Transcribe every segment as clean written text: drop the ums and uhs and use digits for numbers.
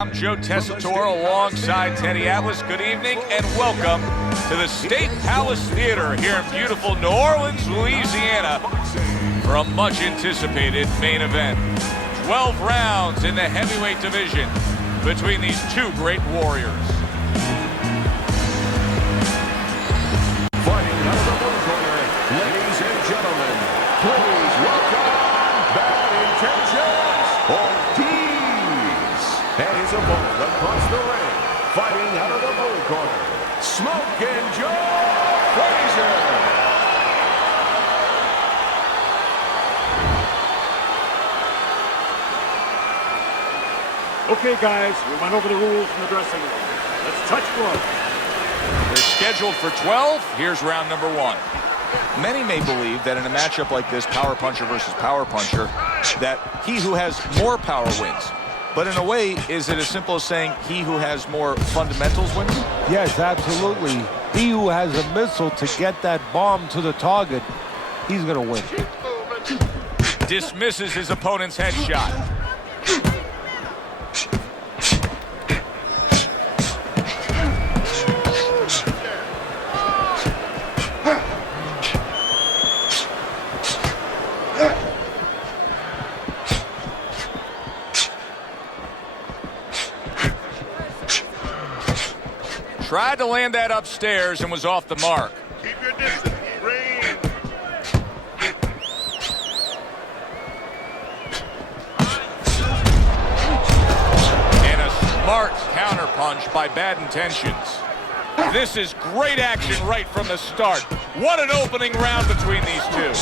I'm Joe Tessitore alongside Teddy Atlas. Good evening and welcome to the State Palace Theater here in beautiful New Orleans, Louisiana for a much anticipated main event. 12 rounds in the heavyweight division between these two great warriors. Fighting out of the blue corner, ladies and gentlemen, please welcome Bad Intentions, Ортис, and his opponent across the ring, fighting out of the blue corner, Smoking Joe Fréйзер. Okay, guys, we went over the rules in the dressing room. Let's touch gloves. They're scheduled for 12. Here's round number one. Many may believe that in a matchup like this, power puncher versus power puncher, that he who has more power wins. But in a way, is it as simple as saying he who has more fundamentals wins? Yes, absolutely. He who has a missile to get that bomb to the target, he's going to win. Dismisses his opponent's headshot. Tried to land that upstairs and was off the mark. Keep your distance. Range. And a smart counterpunch by Bad Intentions. This is great action right from the start. What an opening round between these two.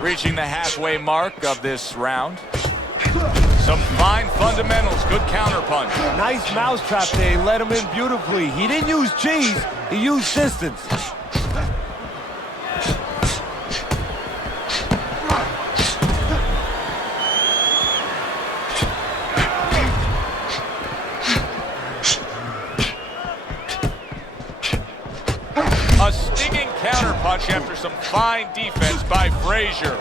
Reaching the halfway mark of this round. Some fine fundamentals, good counterpunch. Nice mousetrap there. He let him in beautifully. He didn't use cheese. He used distance. A stinging counterpunch after some fine defense by Fréйзер.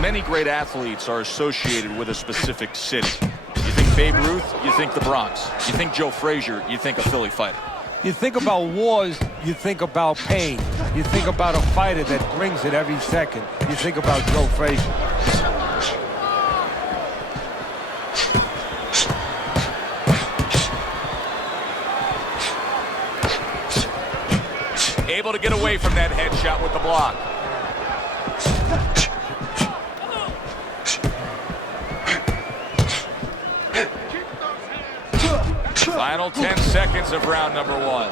Many great athletes are associated with a specific city. You think Babe Ruth, you think the Bronx. You think Joe Fréйzer, you think a Philly fighter. You think about wars, you think about pain. You think about a fighter that brings it every second. You think about Joe Fréйzer. Able to get away from that headshot with the block. Final 10 seconds of round number one.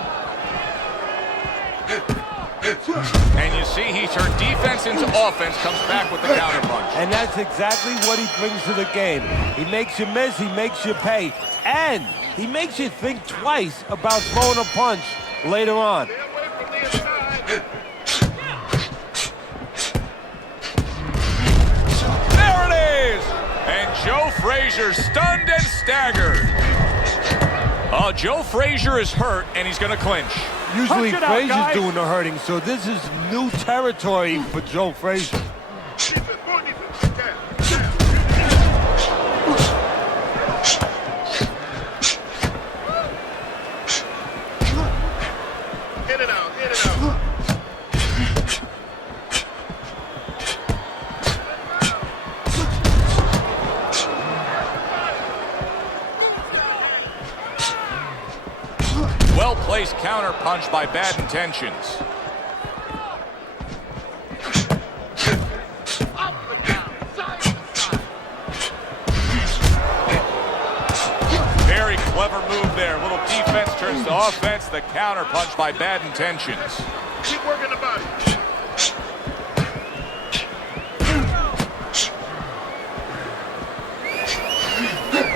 And you see he turned defense into offense, comes back with the counterpunch. And that's exactly what he brings to the game. He makes you miss, he makes you pay. And he makes you think twice about throwing a punch later on. There it is! And Joe Fréйzer stunned and staggered. Joe Fréйzer is hurt, and he's going to clinch. Usually Punch it out, Fréйzer's guys. doing the hurting, so this is new territory for Joe Fréйzer. Hit it out, hit it out. Well-placed counterpunch by Bad Intentions. Clever move there. Little defense turns to offense. The counter punch by Bad Intentions. Keep working the body.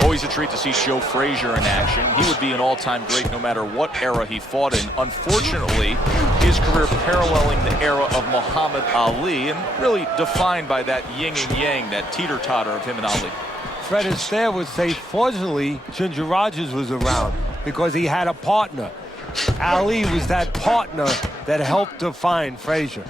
Always a treat to see Joe Frézer in action. He would be an all-time great no matter what era he fought in. Unfortunately, his career paralleling the era of Muhammad Ali and really defined by that yin and yang, that teeter-totter of him and Ali. Fred Astaire would say, fortunately, Ginger Rogers was around because he had a partner. Ali was that partner that helped define Frézer.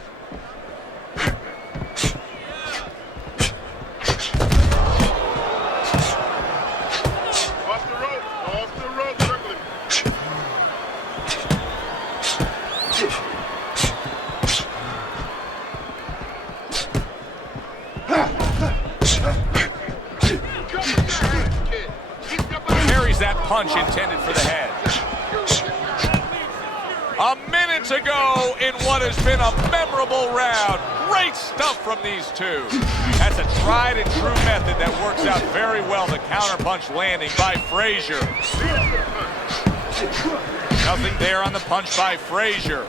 Punch intended for the head. A minute to go in what has been a memorable round. Great stuff from these two. That's a tried and true method that works out very well. The counterpunch landing by Frézer. Nothing there on the punch by Frézer.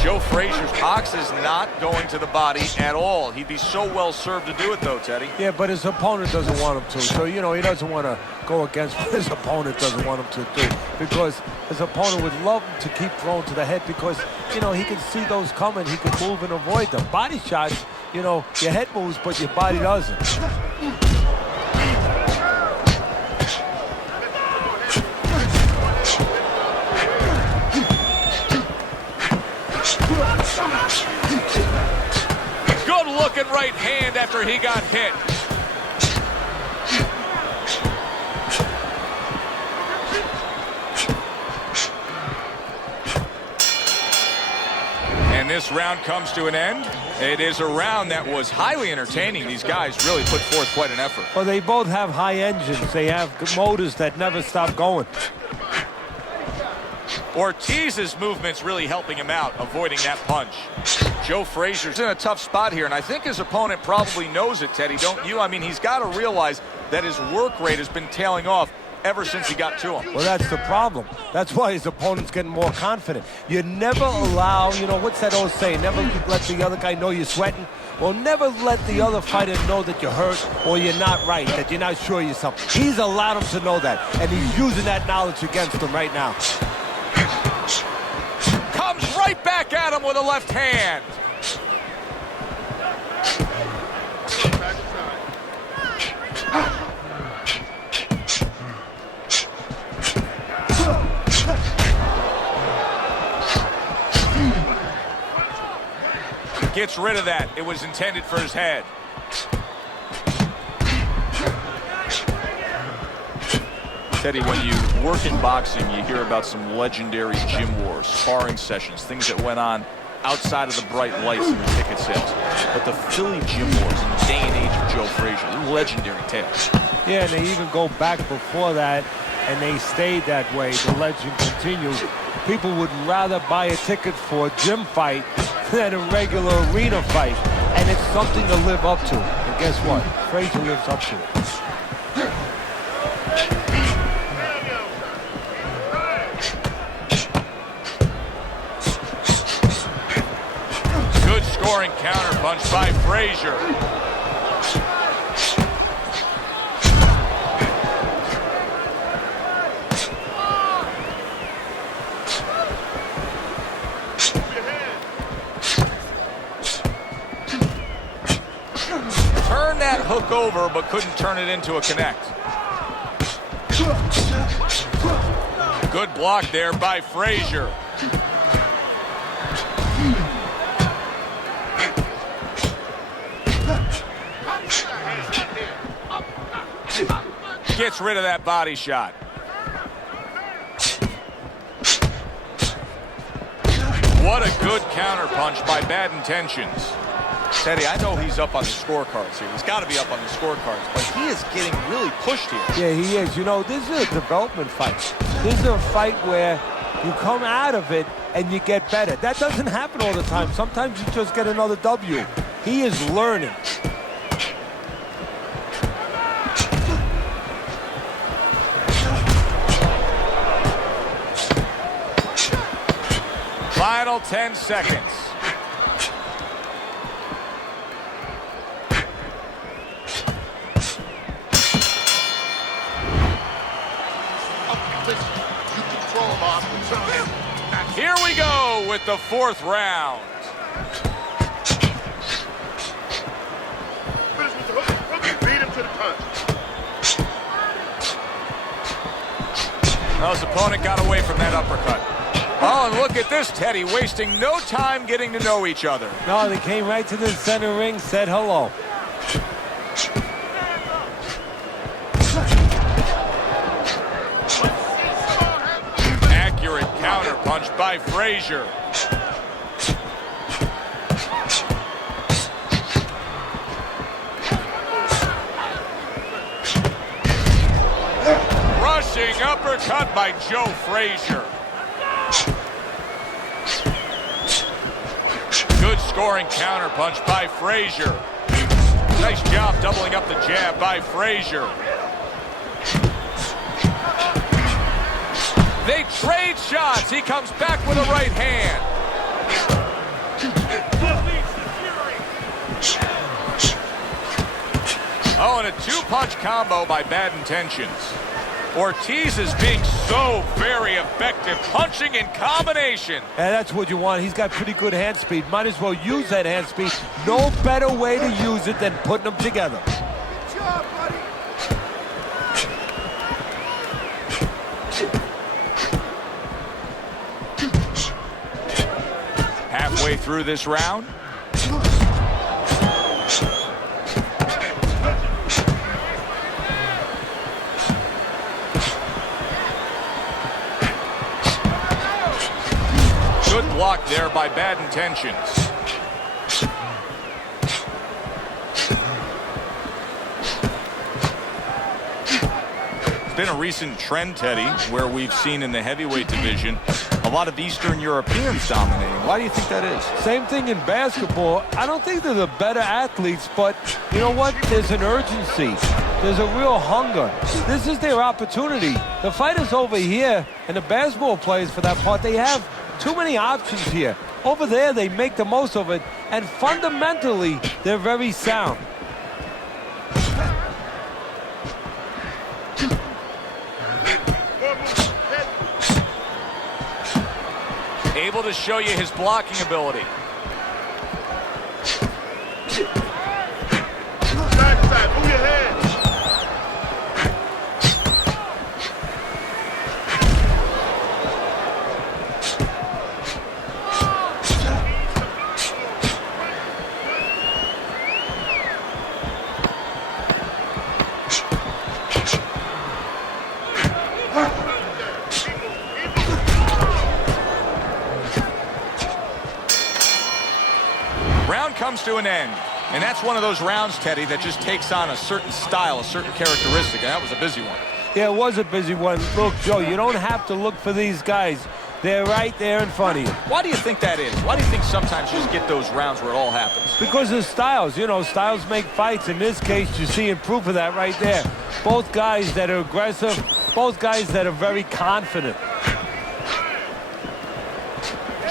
Joe Frazier's box is not going to the body at all. He'd be so well served to do it, though, Teddy. Yeah, but his opponent doesn't want him to. So, you know, he doesn't want to go against what his opponent doesn't want him to do. Because his opponent would love him to keep throwing to the head because, you know, he can see those coming. He can move and avoid them. Body shots, you know, your head moves, but your body doesn't. Good looking right hand after he got hit. And this round comes to an end. It is a round that was highly entertaining. These guys really put forth quite an effort. Well, they both have high engines. They have motors that never stop going. Ortiz's movement's really helping him out, avoiding that punch. Joe Frazier's in a tough spot here, and I think his opponent probably knows it, Teddy, don't you? I mean, he's got to realize that his work rate has been tailing off ever since he got to him. Well, that's the problem. That's why his opponent's getting more confident. You never allow, you know, what's that old saying? Never let the other guy know you're sweating. Well, never let the other fighter know that you're hurt or you're not right, that you're not sure of yourself. He's allowed him to know that, and he's using that knowledge against him right now. Comes right back at him with a left hand. Gets rid of that. It was intended for his head. Teddy, when you work in boxing, you hear about some legendary gym wars, sparring sessions, things that went on outside of the bright lights and the ticket sales. But the Philly gym wars in the day and age of Joe Frazier's, legendary tales. Yeah, and they even go back before that, and they stayed that way. The legend continues. People would rather buy a ticket for a gym fight than a regular arena fight. And it's something to live up to. And guess what? Frazyer lives up to it. Good scoring counterpunch by Frazyer. Turned that hook over, but couldn't turn it into a connect. Good block there by Frazyer. Gets rid of that body shot. What a good counterpunch by Bad Intentions. Teddy, I know he's up on the scorecards here. He's got to be up on the scorecards, but he is getting really pushed here. Yeah, he is. You know, this is a development fight. This is a fight where you come out of it and you get better. That doesn't happen all the time. Sometimes you just get another W. He is learning. Final 10 seconds. Here we go with the fourth round. Beat him to the punch. Well, his opponent got away from that uppercut. Oh, and look at this, Teddy, wasting no time getting to know each other. No, they came right to the center ring, said hello. Accurate counter punch by Fréйzer. Rushing uppercut by Joe Fréйzer. Good scoring counter punch by Fréйzer. Nice job doubling up the jab by Fréйzer. They trade shots. He comes back with a right hand. Oh, and a two-punch combo by Bad Intentions. Ортис is being so very effective, punching in combination. And that's what you want. He's got pretty good hand speed. Might as well use that hand speed. No better way to use it than putting them together. Good job, buddy. Halfway through this round. Good block there by Bad Intentions. It's been a recent trend, Teddy, where we've seen in the heavyweight division a lot of Eastern Europeans dominating. Why do you think that is? Same thing in basketball. I don't think they're the better athletes, but you know what? There's an urgency. There's a real hunger. This is their opportunity. The fighters over here, and the basketball players for that part, they have too many options here. Over there, they make the most of it, and fundamentally, they're very sound. Able to show you his blocking ability. Backside, move your head. Round comes to an end. And that's one of those rounds, Teddy, that just takes on a certain style, a certain characteristic. And that was a busy one. Yeah, it was a busy one. Look, Joe, you don't have to look for these guys. They're right there in front of you. Why do you think that is? Why do you think sometimes you just get those rounds where it all happens? Because of styles. You know, styles make fights. In this case, you're seeing proof of that right there. Both guys that are aggressive, both guys that are very confident.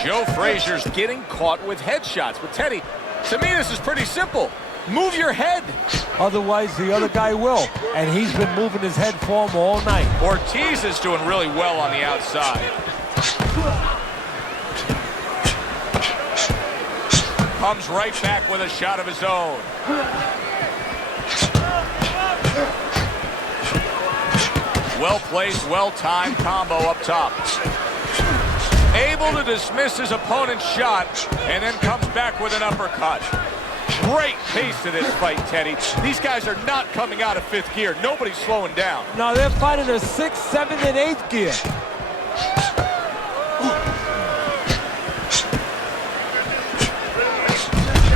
Joe Fréйzer's getting caught with headshots. But, Teddy, to me, this is pretty simple. Move your head. Otherwise, the other guy will. And he's been moving his head for him all night. Ортис is doing really well on the outside. Comes right back with a shot of his own. Well-placed, well-timed combo up top. Able to dismiss his opponent's shot and then comes back with an uppercut. Great pace to this fight, Teddy. These guys are not coming out of fifth gear. Nobody's slowing down. No, they're fighting a 6th, 7th, and 8th gear.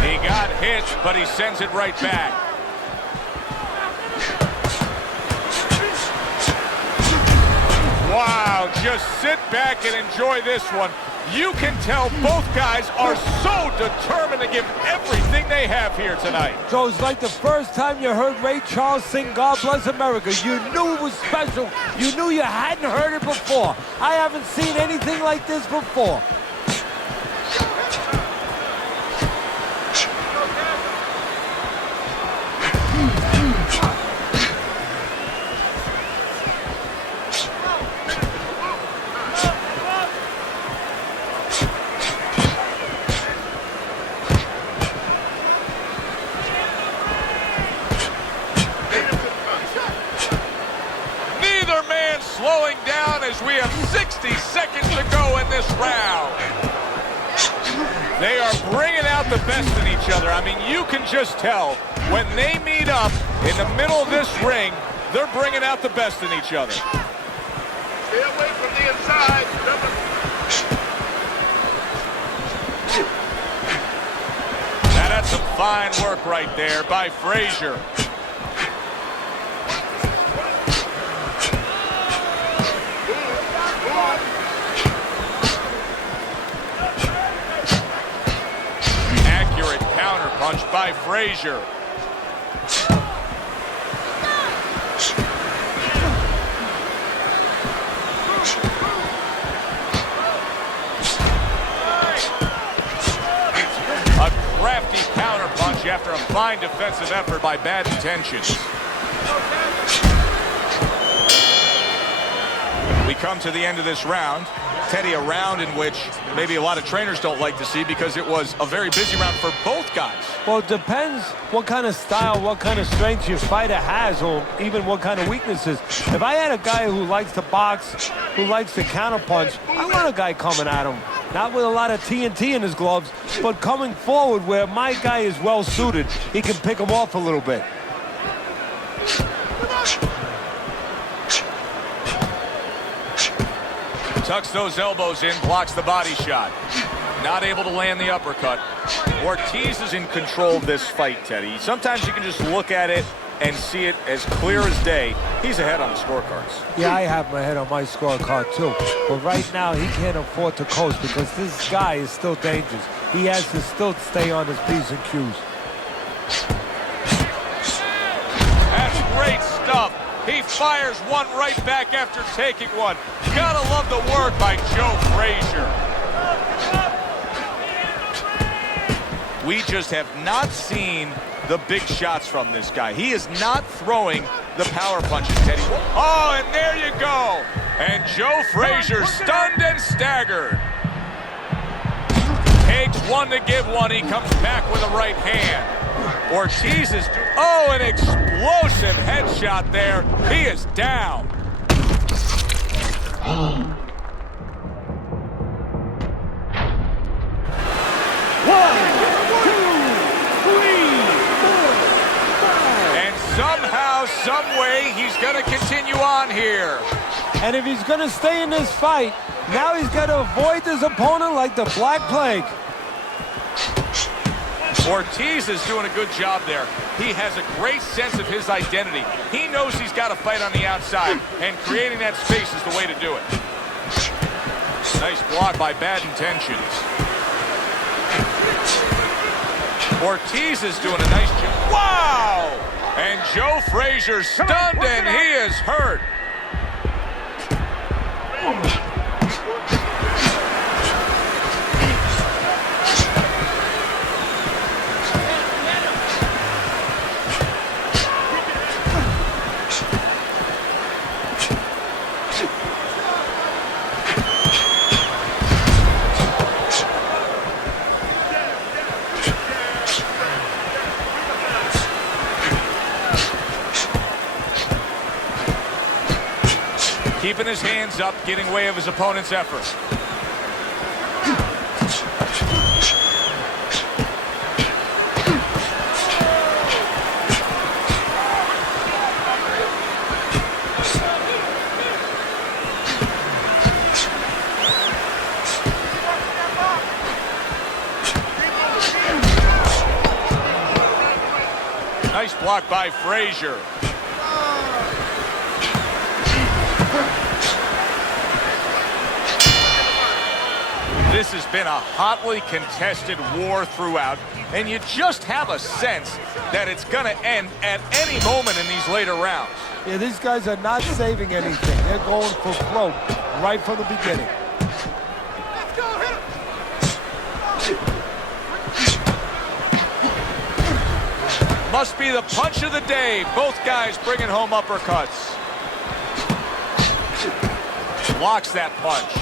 He got hit, but he sends it right back. Wow, just sit back and enjoy this one. You can tell both guys are so determined to give everything they have here tonight. So it's like the first time you heard Ray Charles sing God Bless America. You knew it was special. You knew you hadn't heard it before. I haven't seen anything like this before. we have 60 seconds to go in this round. They are bringing out the best in each other. I mean, you can just tell when they meet up in the middle of this ring, they're bringing out the best in each other. Stay away from the inside. Now that's some fine work right there by Fréйzer. Accurate counter punch by Fréйzer. After a fine defensive effort by bad intentions. We come to the end of this round. Teddy, a round in which maybe a lot of trainers don't like to see because it was a very busy round for both guys. Well, it depends what kind of style, what kind of strength your fighter has, or even what kind of weaknesses. If I had a guy who likes to box, who likes to counterpunch, I want a guy coming at him. Not with a lot of TNT in his gloves, but coming forward where my guy is well suited. He can pick him off a little bit. Tucks those elbows in, blocks the body shot. Not able to land the uppercut. Ortiz is in control of this fight, Teddy. Sometimes you can just look at it and see it as clear as day. He's ahead on the scorecards. Yeah, I have my head on my scorecard too. But right now, he can't afford to coast because this guy is still dangerous. He has to still stay on his P's and Q's. That's great stuff. He fires one right back after taking one. Gotta love the work by Joe Fréйzer. We just have not seen the big shots from this guy. He is not throwing the power punches, Teddy. Oh, and there you go. And Joe Fréйzer stunned and staggered. Takes one to give one. He comes back with a right hand. Ortiz is, oh, an explosive headshot there. He is down. Somehow, some way, he's going to continue on here. And if he's going to stay in this fight, now he's got to avoid his opponent like the Black Plague. Ortiz is doing a good job there. He has a great sense of his identity. He knows he's got to fight on the outside, and creating that space is the way to do it. Nice block by bad intentions. Ortiz is doing a nice job. Wow! And Joe Fréйzer stunned, and he is hurt. Keeping his hands up, getting way of his opponent's effort. Nice block by Fréйzer. This has been a hotly contested war throughout, and you just have a sense that it's going to end at any moment in these later rounds. Yeah, these guys are not saving anything. They're going for broke right from the beginning. Let's go, hit him. Must be the punch of the day. Both guys bringing home uppercuts. Blocks that punch.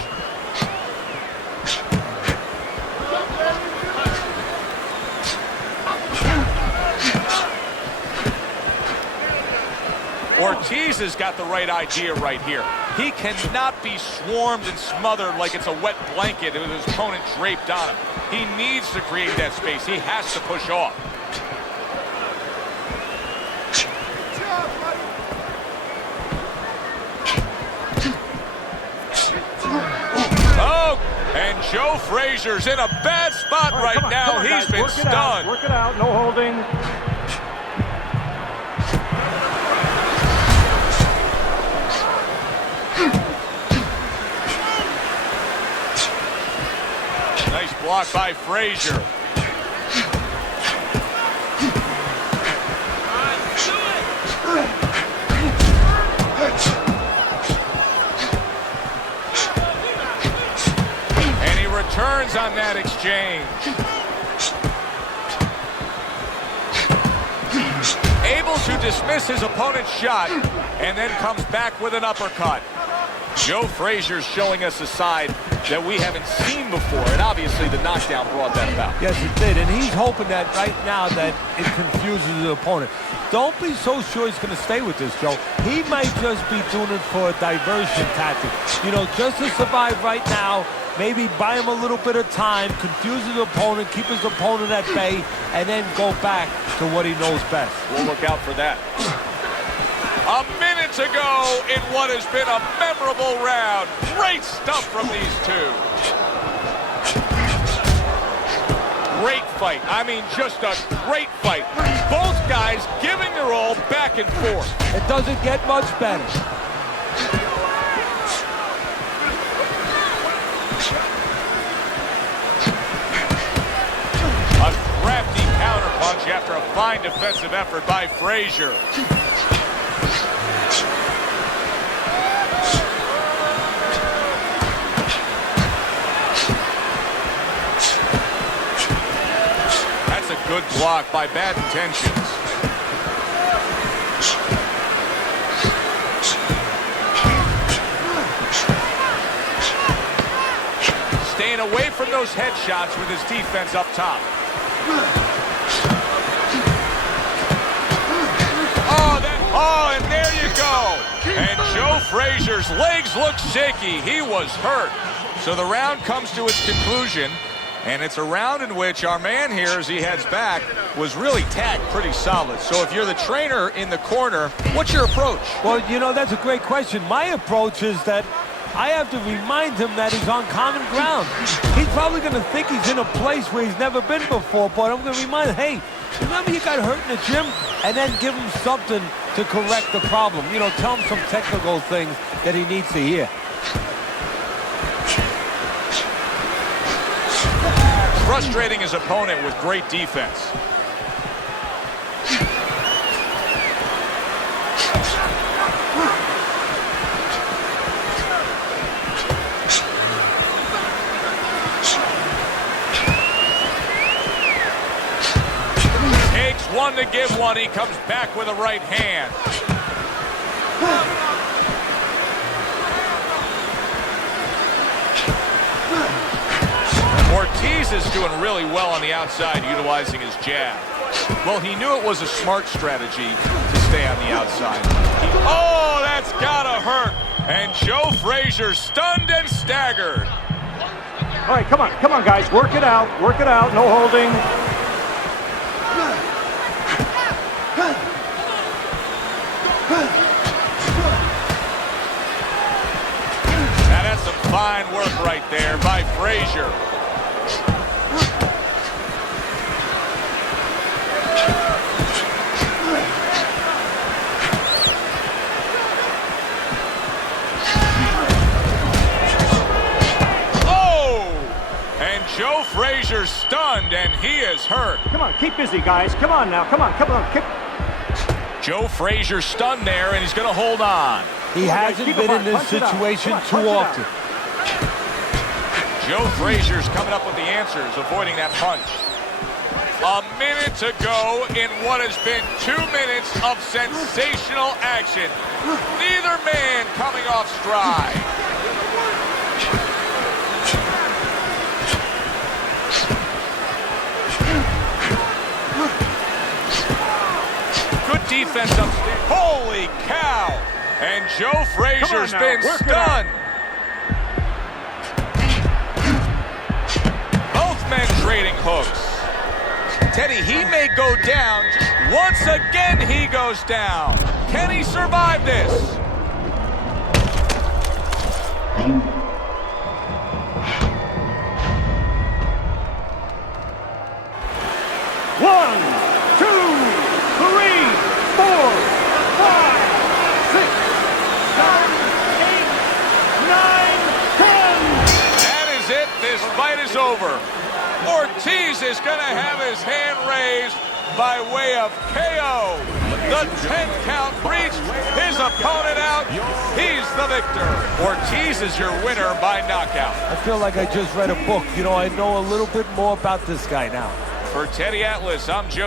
Ortiz has got the right idea right here. He cannot be swarmed and smothered like it's a wet blanket with his opponent draped on him. He needs to create that space. He has to push off. Oh, and Joe Frazier's in a bad spot right now. He's been stunned. Work it out, no holding. Nice block by Frazierr. And he returns on that exchange. Able to dismiss his opponent's shot and then comes back with an uppercut. Joe Frazier's showing us a side that we haven't seen before, and obviously the knockdown brought that about. Yes, it did, and he's hoping that right now that it confuses the opponent. Don't be so sure he's going to stay with this, Joe. He might just be doing it for a diversion tactic. You know, just to survive right now, maybe buy him a little bit of time, confuse his opponent, keep his opponent at bay, and then go back to what he knows best. We'll look out for that. A minute to go in what has been a memorable round. Great stuff from these two. Great fight. I mean, just a great fight. Both guys giving their all back and forth. It doesn't get much better. A crafty counterpunch after a fine defensive effort by Frazierr. Good block by Bad Intentions. Staying away from those headshots with his defense up top. Oh, and there you go. And Joe Frazier's legs look shaky. He was hurt. So the round comes to its conclusion. And it's a round in which our man here, as he heads back, was really tagged pretty solid. So if you're the trainer in the corner, what's your approach? Well, you know, that's a great question. My approach is that I have to remind him that he's on common ground. He's probably going to think he's in a place where he's never been before, but I'm going to remind him, hey, remember you got hurt in the gym? And then give him something to correct the problem. You know, tell him some technical things that he needs to hear. Frustrating his opponent with great defense. Takes one to give one. He comes back with a right hand. Ортис is doing really well on the outside, utilizing his jab. Well, he knew it was a smart strategy to stay on the outside. Oh, that's gotta hurt. And Joe Frazierr stunned and staggered. All right, come on, guys. Work it out, no holding. Now that's some fine work right there by Frazierr. Joe Frazierr stunned, and he is hurt. Come on, keep busy, guys. Come on now, come on. Joe Frazierr stunned there, and he's going to hold on. He hasn't been in this situation too often. Joe Frazier's coming up with the answers, avoiding that punch. A minute to go in what has been 2 minutes of sensational action. Neither man coming off stride. Good defense upstairs. Holy cow! And Joe Frazier's been stunned. Both men trading hooks. Teddy, he may go down. Once again, he goes down. Can he survive this? One, two, three, four, five, six, seven, eight, nine, 10. That is it. This fight is over. Ortiz is going to have his hand raised by way of KO. The 10 count reached, his opponent out. He's the victor. Ortiz is your winner by knockout. I feel like I just read a book. You know, I know a little bit more about this guy now. For Teddy Atlas, I'm Joe